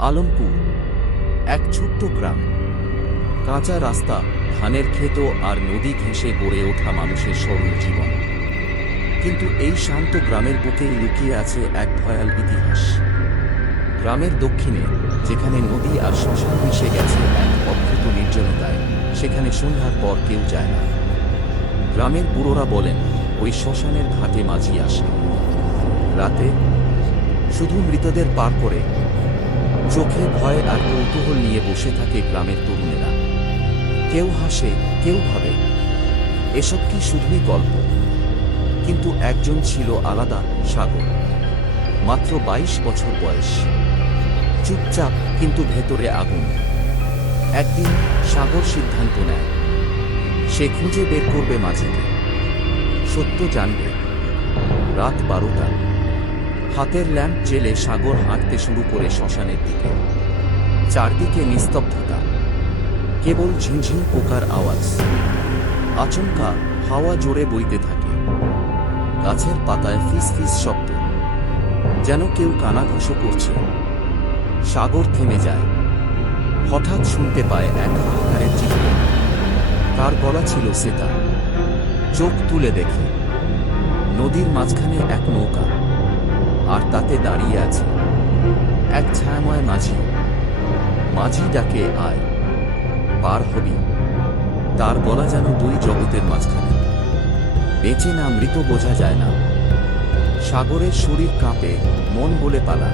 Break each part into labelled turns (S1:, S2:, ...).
S1: আলমপুর, এক ছোট্ট গ্রাম। কাঁচা রাস্তা, ধানের ক্ষেত আর নদী ঘেঁষে গড়ে ওঠা মানুষের সরল জীবন। কিন্তু এই শান্ত গ্রামের বুকেই লুকিয়ে আছে এক ভয়াল ইতিহাস। গ্রামের দক্ষিণে, যেখানে নদী আর শ্মশান মিশে গেছে এক অদ্ভুত নির্জনতায়, সেখানে সন্ধ্যার পর কেউ যায় না। গ্রামের বুড়োরা বলেন, ওই শ্মশানের ঘাটে মাঝি আসে রাতে শুধু মৃতদের পার করে চোখে ভয় আর কৌতূহল নিয়ে বসে থাকে গ্রামের তরুণেরা। কেউ হাসে, কেউ ভাবে। এসব কি শুধুই গল্প? কিন্তু একজন ছিল আলাদা, সাগর। মাত্র বাইশ বছর বয়স। চুপচাপ কিন্তু ভেতরে আগুন। একদিন সাগর সিদ্ধান্ত নেয়। সে খুঁজে বের করবে মাঝিকে সত্য জানবে। রাত বারোটা। হাতের ল্যাম্প জেলে সাগর হাঁটতে শুরু করে শ্মশানের দিকে। চারদিকে নিস্তব্ধতা, কেবল ঝিনঝিন পোকার আওয়াজ। আচমকা হাওয়া জোরে বইতে থাকে। গাছের পাতায় ফিস ফিস শব্দ, যেন কেউ কানাঘুষো করছে। সাগর থেমে যায়। হঠাৎ শুনতে পায় এক হাহাকারের চিৎকার তার গলা ছিল সেতা। চোখ তুলে দেখে। নদীর মাঝখানে এক নৌকা। আর তাতে দাঁড়িয়ে আছে। এক ছায়াময় মাঝি। মাঝি ডাকে, আয়, পার হবি। তার গলা যেন দুই জগতের মাঝখানে। বেঁচে না মৃত বোঝা যায় না। সাগরের শরীর কাঁপে, মন বলে পালা।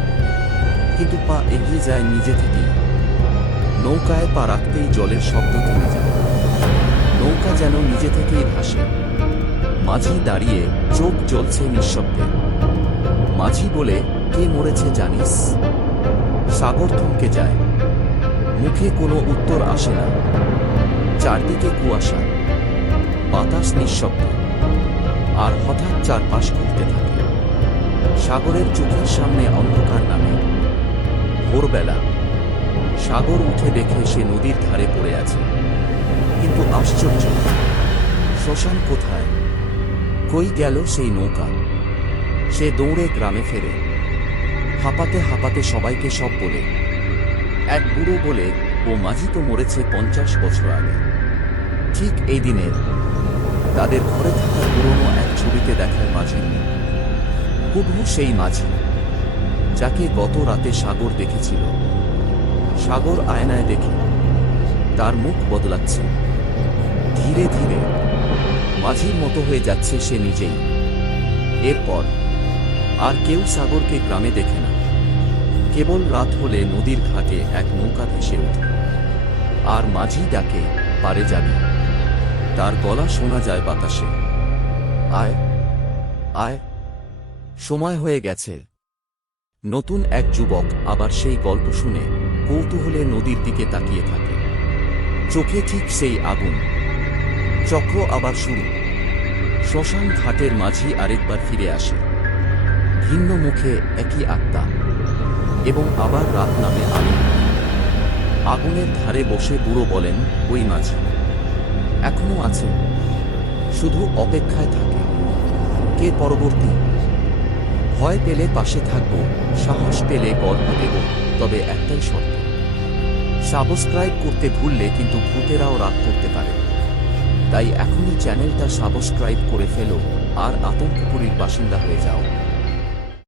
S1: কিন্তু পা এগিয়ে যায় নিজে থেকেই। নৌকায় পা রাখতেই জলের শব্দ থেমে যায়। নৌকা যেন নিজে থেকেই ভাসে। মাঝি দাঁড়িয়ে চোখ জ্বলছে নিঃশব্দে। মাঝি বলে কে মরেছে জানিস? সাগর থমকে যায়। মুখে কোনো উত্তর আসে না। চারদিকে কুয়াশা। বাতাস নিঃশব্দ। আর হঠাৎ চারপাশ ঘুরতে থাকে। সাগরের চোখের সামনে অন্ধকার নামে। ভোরবেলা। সাগর উঠে দেখে সে নদীর ধারে পড়ে আছে। কিন্তু আশ্চর্য। শ্মশান কোথায়? কই গেল সেই নৌকা? সে দৌড়ে গ্রামে ফেরে। হাঁপাতে হাঁপাতে সবাইকে সব বলে, এক বুড়ো বলে, ও মাঝি তো মরেছে পঞ্চাশ বছর আগে। ঠিক এই দিনের তাদের ঘরে থাকা পুরনো এক ছবিতে দেখায় মাঝি হুবহু সেই মাঝি, যাকে গত রাতে সাগর দেখেছিল। সাগর আয়নায় দেখে তার মুখ বদলাচ্ছে। ধীরে ধীরে মাঝির মতো হয়ে যাচ্ছে সে নিজেই। এরপর আর কেউ সাগরকে গ্রামে দেখে না। কেবল রাত হলে নদীর ঘাটে এক নৌকা ভেসে ওঠে। আর মাঝি ডাকে, পারে যাবি। তার গলা শোনা যায় বাতাসে। আয় আয়, সময় হয়ে গেছে। নতুন এক যুবক আবার সেই গল্প শুনে কৌতূহলে নদীর দিকে তাকিয়ে থাকে। চোখে ঠিক সেই আগুন। চক্র আবার শুরু। শ্মশান ঘাটের মাঝি আরেকবার ফিরে আসে। ভিন্ন মুখে একই আত্মা এবং আবার রাত নামে আলো। আগুনের ধারে বসে বুড়ো বলেন, ওই মাঝি, এখনও আছে। শুধু অপেক্ষায় থাকে। কে পরবর্তী? ভয় পেলে পাশে থাকব, সাহস পেলে গল্প দেব, তবে একটাই শর্ত। সাবস্ক্রাইব করতে ভুললে কিন্তু ভূতেরাও রাগ করতে পারে। তাই এখনই চ্যানেলটা সাবস্ক্রাইব করে ফেলো, আর আতঙ্কপুরীর বাসিন্দা হয়ে যাও।